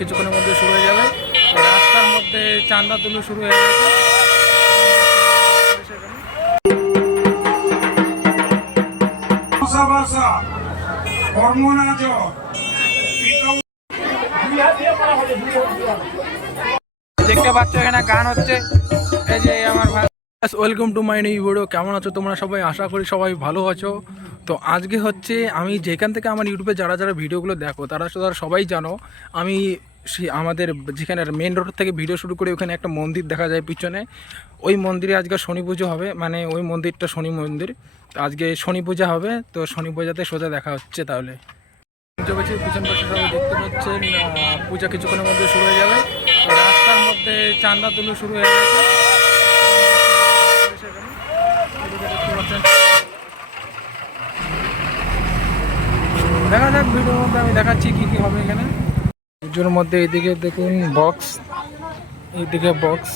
কিছুক্ষণের মধ্যে শুরু হয়ে যাবে। রাস্তার মধ্যে চান্দা তুলো শুরু হয়ে গেছে। দেখতে পাচ্ছ এখানে গান হচ্ছে। এই যে আমার welcome to my new video কেমন আছো তোমরা সবাই? আশা করি সবাই ভালো আছো। তো আজকে হচ্ছে আমি যেখান থেকে আমার ইউটিউবে যারা যারা ভিডিওগুলো দেখো, তারা তারা সবাই জানো, আমি সে আমাদের যেখানে মেন রোড থেকে ভিডিও শুরু করে ওখানে একটা মন্দির দেখা যায় পিছনে। ওই মন্দিরে আজকে শনি পুজো হবে মানে ওই মন্দিরটা শনি মন্দির। আজকে শনি পূজা হবে, তো শনি পূজাতে সোজা দেখা হচ্ছে তাহলে। দেখতে পাচ্ছেন পূজা কিছুক্ষণের মধ্যে শুরু হয়ে যাবে। রাস্তার মধ্যে চান্দা তুলো শুরু হয়ে গেছে এদিকে দেখতে পাচ্ছেন। দেখা যাক ভিডিওর মধ্যে আমি দেখাচ্ছি কি কি হবে এখানে। পুজোর মধ্যে এদিকে দেখুন বক্স এইদিকে বক্স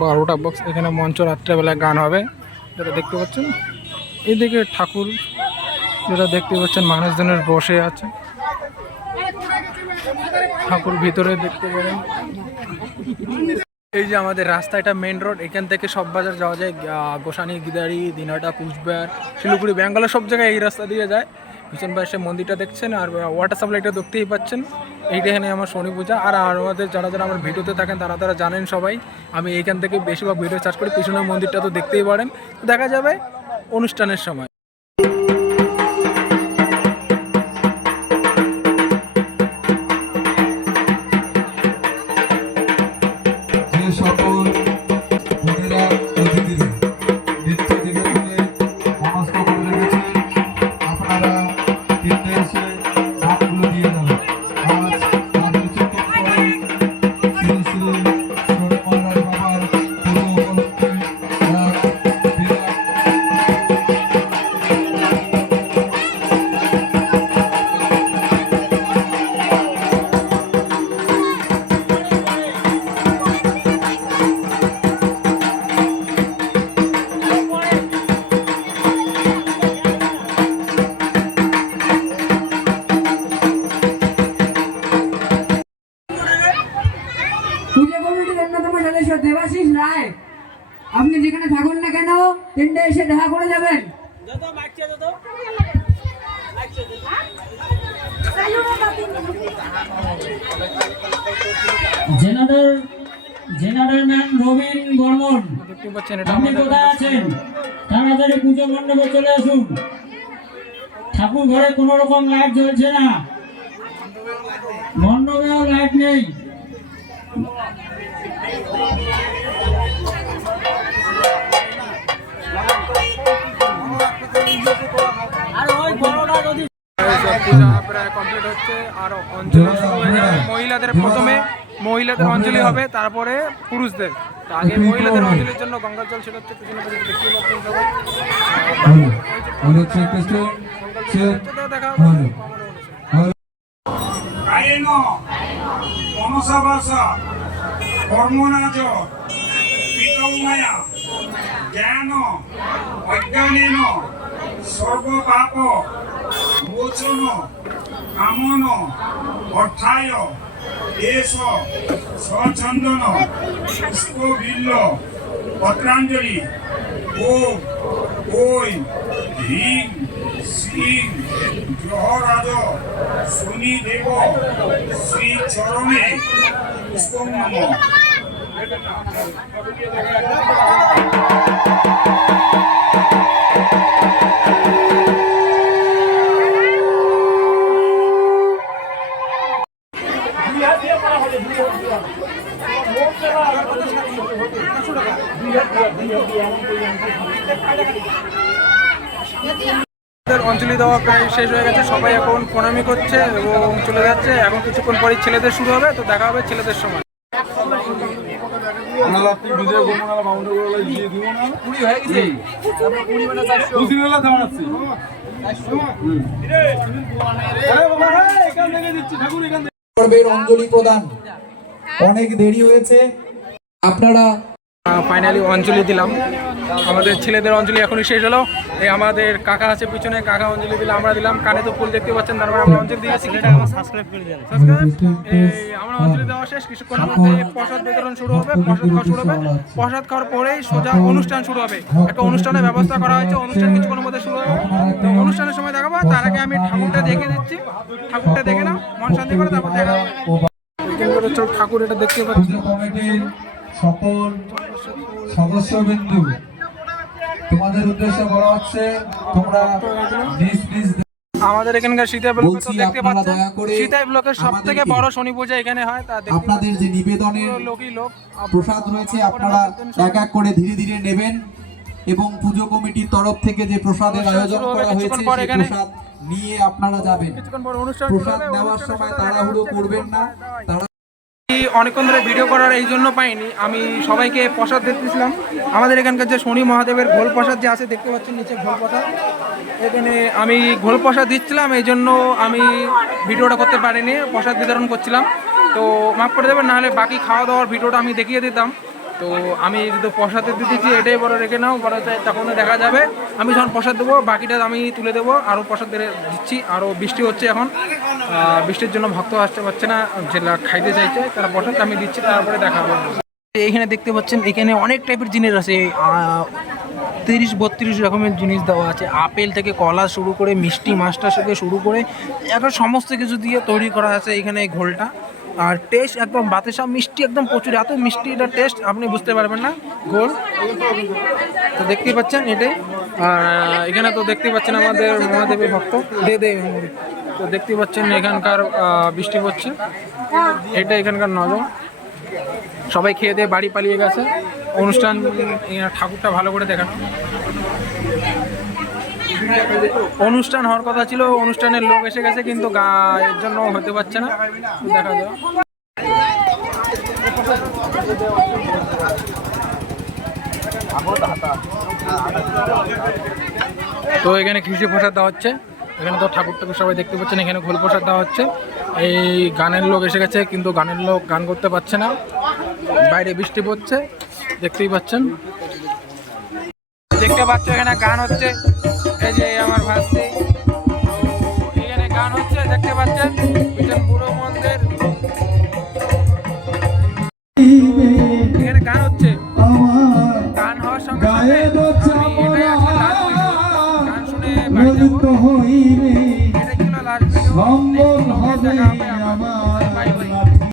বারোটা বক্স এখানে মঞ্চ রাত্রেবেলায় গান হবে, যেটা দেখতে পাচ্ছেন। এইদিকে ঠাকুর, যেটা দেখতে পাচ্ছেন, মানুষজনের বসে আছে। ঠাকুর ভিতরে দেখতে পারেন এই যে আমাদের রাস্তা, এটা মেন রোড এখান থেকে সব বাজার যাওয়া যায়। গোসানি, গিদারি দিনাটা কুচবিহার, শিলিগুড়ি, ব্যাঙ্গালোর, সব জায়গায় এই রাস্তা দিয়ে যায়। পিছন পাশে মন্দিরটা দেখছেন আর ওয়াটার সাপ্লাইটা দেখতেই পাচ্ছেন। এইটা এখানে আমার শনি পূজা। আর আমাদের যারা যারা আমার ভিডিওতে থাকেন, তারা তারা জানেন সবাই, আমি এইখান থেকে বেশিরভাগ ভিডিও চার্জ করি। পিছনের মন্দিরটা তো দেখতেই পারেন। দেখা যাবে অনুষ্ঠানের সময়। তিনটে এসে দেখা করে যাবেন। General general man Robin Barman. আপনি কোথায় আছেন? তাড়াতাড়ি পুজো মণ্ডপে চলে আসুন। ঠাকুর ঘরে কোনো রকম লাইট জ্বলছে না। মণ্ডপেও লাইট নেই। পূজা প্রায় কমপ্লিট হচ্ছে। আর অঞ্জলি শুরু হয়ে যাবে মহিলাদের প্রথমে। মহিলাদের অঞ্জলি হবে তারপরে পুরুষদের। আগে মহিলাদের অঞ্জলির জন্য গঙ্গার জল সেটা হচ্ছে পিছনে পিছনে দেখতে পাচ্ছেন সবাই দেখা হলো কায়েন কর্মনাজ পিতৌমায়া জ্ঞান অজ্ঞানেন সর্বপাপ মোচন কামন, অর্থায় এস সচন্দন পুষ্পবিল্ল, পত্রাঞ্জলি ওম ওই হ্রিং শ্রীং গ্রহরাজ শনি দেব শ্রী চরণে পুষ্পম নম। অঞ্জলি দেওয়া প্রায় শেষ হয়ে গেছে। সবাই এখন প্রণামি করছে এবং চলে যাচ্ছে। এখন কিছুক্ষণ পরে ছেলেদের শুরু হবে। তো দেখা হবে ছেলেদের সময়। পর্বের অঞ্জলি প্রদান। অনেক দেরি হয়েছে। আপনারা ফাইনালি অঞ্জলি দিলাম আমাদের ছেলেদের অঞ্জলি এখনই শেষ হলো এই আমাদের কাকা আছে পিছনে কাকা অঞ্জলি দিলে আমরা দিলাম কানে তো ফুল দেখতে পাচ্ছেন তারপরে আমরা অঞ্জলি দিয়েছি সাবস্ক্রাইব এই আমরা অঞ্জলি দেওয়া শেষ কিছুক্ষণের মধ্যে প্রসাদ বিতরণ শুরু হবে প্রসাদ খাওয়া শুরু হবে প্রসাদ খাওয়ার পরেই সোজা অনুষ্ঠান শুরু হবে একটা অনুষ্ঠানের ব্যবস্থা করা হয়েছে অনুষ্ঠান কিছুক্ষণের মধ্যে শুরু হবে তো অনুষ্ঠানের সময় দেখাবো তার আগে আমি ঠাকুরটা দেখে দিচ্ছি ঠাকুরটা দেখে নাও মন শান্তি করে তারপর দেখা ঠাকুর এটা দেখতে পাচ্ছি সকল সদস্যবিন্দু তোমাদের উদ্দেশ্যে বলা হচ্ছে তোমরা নিজ নিজ আমাদের এখানকার সীতা ব্লকে তো দেখতে পাচ্ছেন সীতাই ব্লকের সব থেকে বড় শনি পূজা এখানে হয় তা আপনাদের যে নিবেদনের লোকই লোক। প্রসাদ রয়েছে আপনারা এক এক করে ধীরে ধীরে নেবেন এবং পুজো কমিটির তরফ থেকে যে প্রসাদের আয়োজন করা হয়েছে। প্রসাদ নিয়ে আপনারা যাবেন। প্রসাদ নেওয়ার সময় তাড়াহুড়ো করবেন না। তারা অনেকক্ষণ ধরে ভিডিও করার এই জন্য পাইনি। আমি সবাইকে প্রসাদ দেখতেছিলাম। আমাদের এখানকার যে শনি মহাদেবের ঘোল প্রসাদ যে আছে, দেখতে পাচ্ছেন নিচে ঘোল প্রসাদ। এখানে আমি ঘোল প্রসাদ দিচ্ছিলাম, এই জন্য আমি ভিডিওটা করতে পারিনি, প্রসাদ বিতরণ করছিলাম। তো মাফ করে দেবেন নাহলে বাকি খাওয়া দাওয়ার ভিডিওটা আমি দেখিয়ে দিতাম। তো আমি যদি প্রসাদে দিতেছি এটাই বড় রেখে নাও, বড় চাই তখন দেখা যাবে। আমি যখন প্রসাদ দেবো, বাকিটা আমি তুলে দেবো, আরও প্রসাদ দিচ্ছি, আরও বৃষ্টি হচ্ছে এখন। বৃষ্টির জন্য ভক্ত আসতে পারছে না, যেটা খাইতে চাইছে, তারা প্রসাদ আমি দিচ্ছি, তারপরে দেখা হবে। এইখানে দেখতে পাচ্ছেন, এখানে অনেক টাইপের জিনিস আছে তিরিশ, বত্রিশ রকমের জিনিস দেওয়া আছে। আপেল থেকে কলা শুরু করে, মিষ্টি মাছটা থেকে শুরু করে এখন সমস্ত কিছু দিয়ে তৈরি করা আছে এখানে ঘোলটা। আর টেস্ট একদম বাতাসা মিষ্টি, একদম প্রচুর। এত মিষ্টি এটা টেস্ট আপনি বুঝতে পারবেন না। গোল। তো দেখতেই পাচ্ছেন এটাই। আর এখানে তো দেখতেই পাচ্ছেন আমাদের মহাদেবের ভক্ত। দে দে তো দেখতেই পাচ্ছেন এখানকার বৃষ্টি পড়ছে। এটা এখানকার নজর সবাই খেয়ে দিয়ে বাড়ি পালিয়ে গেছে। অনুষ্ঠান ঠাকুরটা ভালো করে দেখানো। অনুষ্ঠান হওয়ার কথা ছিল, অনুষ্ঠানের লোক এসে গেছে, কিন্তু এর জন্য হতে পারছে না। দেখা যাক। তো এখানে খিচুড়ি প্রসাদ দেওয়া হচ্ছে। এখানে তো ঠাকুর ঠাকুর সবাই দেখতে পাচ্ছেন, এখানে ঘোল প্রসাদ দেওয়া হচ্ছে। এই গানের লোক এসে গেছে, কিন্তু গানের লোক গান করতে পারছে না। বাইরে বৃষ্টি পড়ছে, দেখতেই পাচ্ছেন। দেখতে পাচ্ছ এখানে গান হচ্ছে। এই যে আমার ভাস্তি এখানে গান হচ্ছে দেখতে পাচ্ছেন? পিছন বুড়ো মন্দির। এখানে গান হচ্ছে। গান হওয়ার সঙ্গে সঙ্গে আমি এটাই আজকে last video। গান শুনে বাড়ি যাব। এটাই ছিল লাস্ট ভিডিও নেক্সট ব্লগে দেখা হবে।